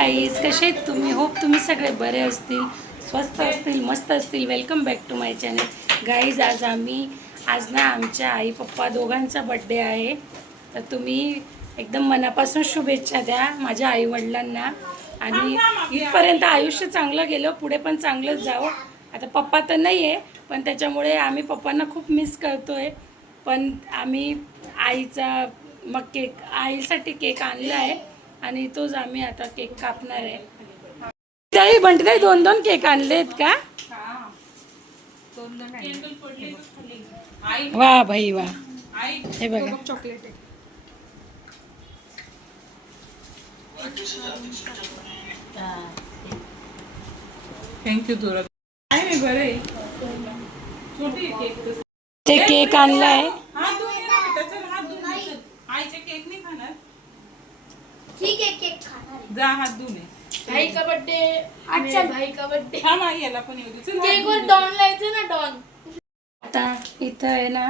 Guys, कसे आहेत तुम्ही? होप तुम्ही सगळे बरे असतील, स्वस्त असतील, मस्त असतील. Welcome back to my channel guys. आज ना आमच्या आई पप्पा दोघांचा बड्डे आहे. तर तुम्ही एकदम मनापासून शुभेच्छा द्या माझ्या आईवडिलांना. आणि इथपर्यंत आयुष्य चांगलं गेलं, पुढे पण चांगलंच जावं. आता पप्पा तर नाही आहे, पण त्याच्यामुळे आम्ही पप्पांना खूप मिस करतो आहे. पण आम्ही आईसाठी केक आणला आहे आणि तोच आम्ही आता केक कापणार आहे. त्याही बंटी 2-2 केक आणलेत का? वा भाई वा. हे बघा चॉकलेट आहे. थँक्यू तुला. काय बरं ते केक आणलाय. आईचे केक नाही खाणार. ठीक है केक खाना है. जा हात धुवून ये. भाई का बर्थडे. अच्छा भाई का बर्थडे. थांब आई याला पण येऊ दे. केक वर डॉन लायचं ना डॉन. आता इथं आहे ना,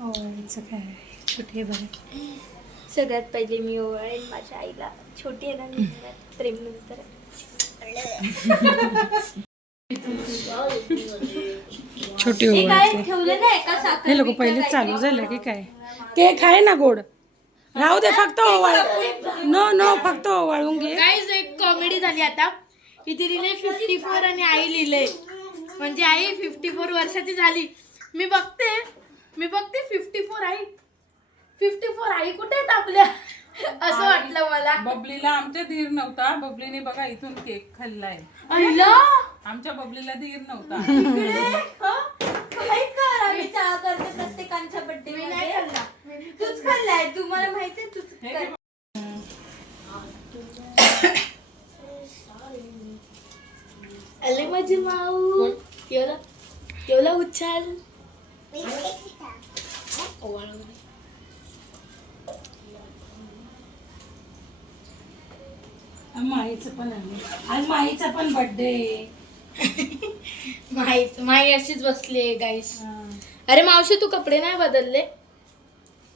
हो हिचं काय छोटी बरं. सगळ्यात पहिले मी ओवाळेन माझ्या आईला. छोटी आहे ना मी प्रेम नंतर. छोटी हे काय ओवाळते. ठेवलं ना एका साखर. हे लोक पहिले चालू झालं की काय? केक आहे ना गोड, राहू दे. फक्त ओवाळ. नो फक्त ओवाळून घे. गाइस एक कॉमेडी झाली आता. इथे लिहिले 54 आणि आई लिहिले, म्हणजे आई 54 वर्षाची झाली. मी बघते 54 आई. 54 आई कुठे आहेत आपल्या? असं वाटलं मला. बबलीला आमच्या धीर नव्हता. बबलीने बघा इथून केक खाल्लाय. अय्या आमच्या बबलीला धीर नव्हता. काय कर, आम्ही चहा करतो प्रत्येकांच्या बर्थडे. मी नाही खाल्ला. तूच खाल्लाय. तुम्हाला माहितीये तूच कर. अले माझी माऊ एवढा उछाल. माईचं पण आहे आज. माईचा पण बर्थडे. माई अशीच बसली गाईस. अरे मावशी तू कपडे नाही बदलले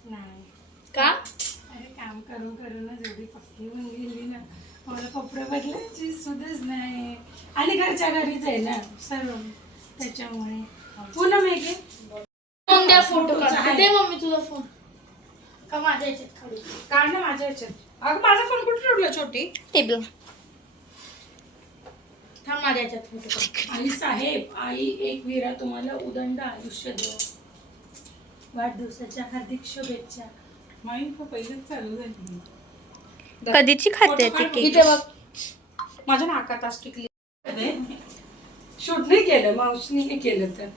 नाही का? अरे काम करूनच एवढी पक्की होऊन गेली ना, मला कपडे बदलायची सुद्धाच नाही. आणि घरच्या घरीच आहे ना सर्व, त्याच्यामुळे. पुन्हा मेघे फोन द्या, फोटो काढ. दे मम्मी तुझा फोन. का माझ्या याच्यात खाली काढ ना माझ्या ह्याच्यात. अगं माझा फोन कुठे ठेवला छोटी? टेबल. थांब माझ्या याच्यात फोटो काढ. आई साहेब, आई एक वीरा तुम्हाला उदंड आयुष्य दो. वाढदिवसाच्या हार्दिक शुभेच्छा. माई पहिलेच चालू झाली. कधीची खाते ती केक? इथे बघ, माझ्या नाकात आज टिकली. शूट नाही केलं, मावशीने केलं. तर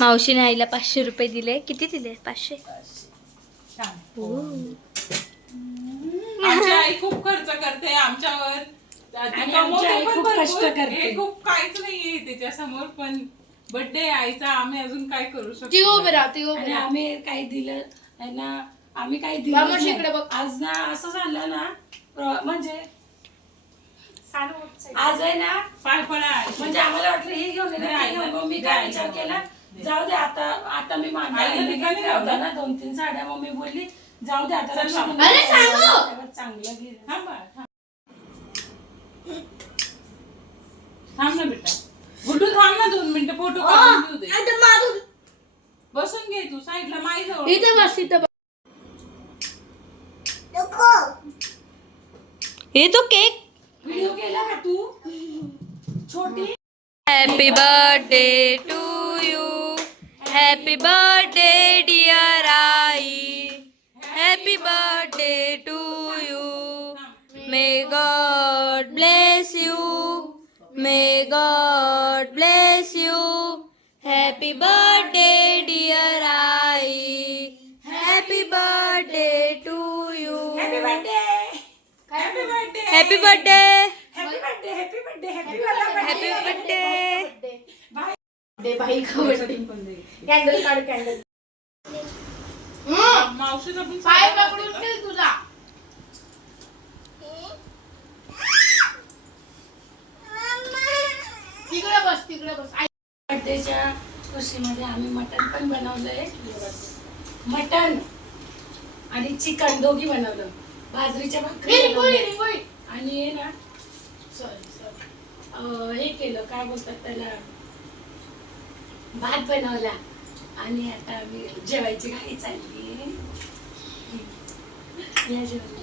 मावशीने आईला 500 रुपये दिले. किती दिले? 500. आमची आई खूप खर्च करते आमच्यावर. आणि आमची आई खूप कष्ट करते. हे खूप काहीच नाहीये त्याच्या समोर. पण बर्थडे आईचा आम्ही अजून काय करू ती शकतो? उभी राहा, ती उभी आणि राहा. आम्ही काही दिलं आहे ना, आम्ही काही मावशी दिलं इकडे बघ. आज ना. असं झालं ना, म्हणजे आज आहे ना, पाय पडा. म्हणजे आम्हाला वाटलं हे घेऊन येणार, ते घेऊन. मग मी काय विचार केला, जाऊ दे आता मी आईला निघाली होता ना 2-3 साड्या. मम्मी बोलली जाऊ दे आता, चल रक्षाबंधन अरे सांगू. तेव्हा चांगलं घे. थांब ना बेटा. गुड्डू थांब ना 2 मिनिटं. फोटो काढून घेऊ दे. बसून घे तू साईडला माई जवळ. इथे बस, इथे बस. हे तो केक. व्हिडिओ केला का तू छोटी? Happy birthday to you. Happy birthday dear आई. Happy birthday to you. May God bless you. May God bless you. Happy birthday dear आई. Happy birthday to you. Happy birthday. Happy birthday. Happy birthday. Happy birthday. Happy birthday. Happy happy birthday. भाई candle काढ, candle. मावशीचा पण पाय पकडून ठेव तुझा. तिकडे बस, तिकडे बस. बर्थडेच्या खुशीमध्ये आम्ही मटण पण बनवलंय. मटण आणि चिकन दोघी बनवलं. बाजरीच्या भाकरी बनवल्या. आणि ना सॉरी हे केलं, काय बोलतात त्याला, भात बनवला आणि आता आम्ही जेवायची घाई चालली. या जेवण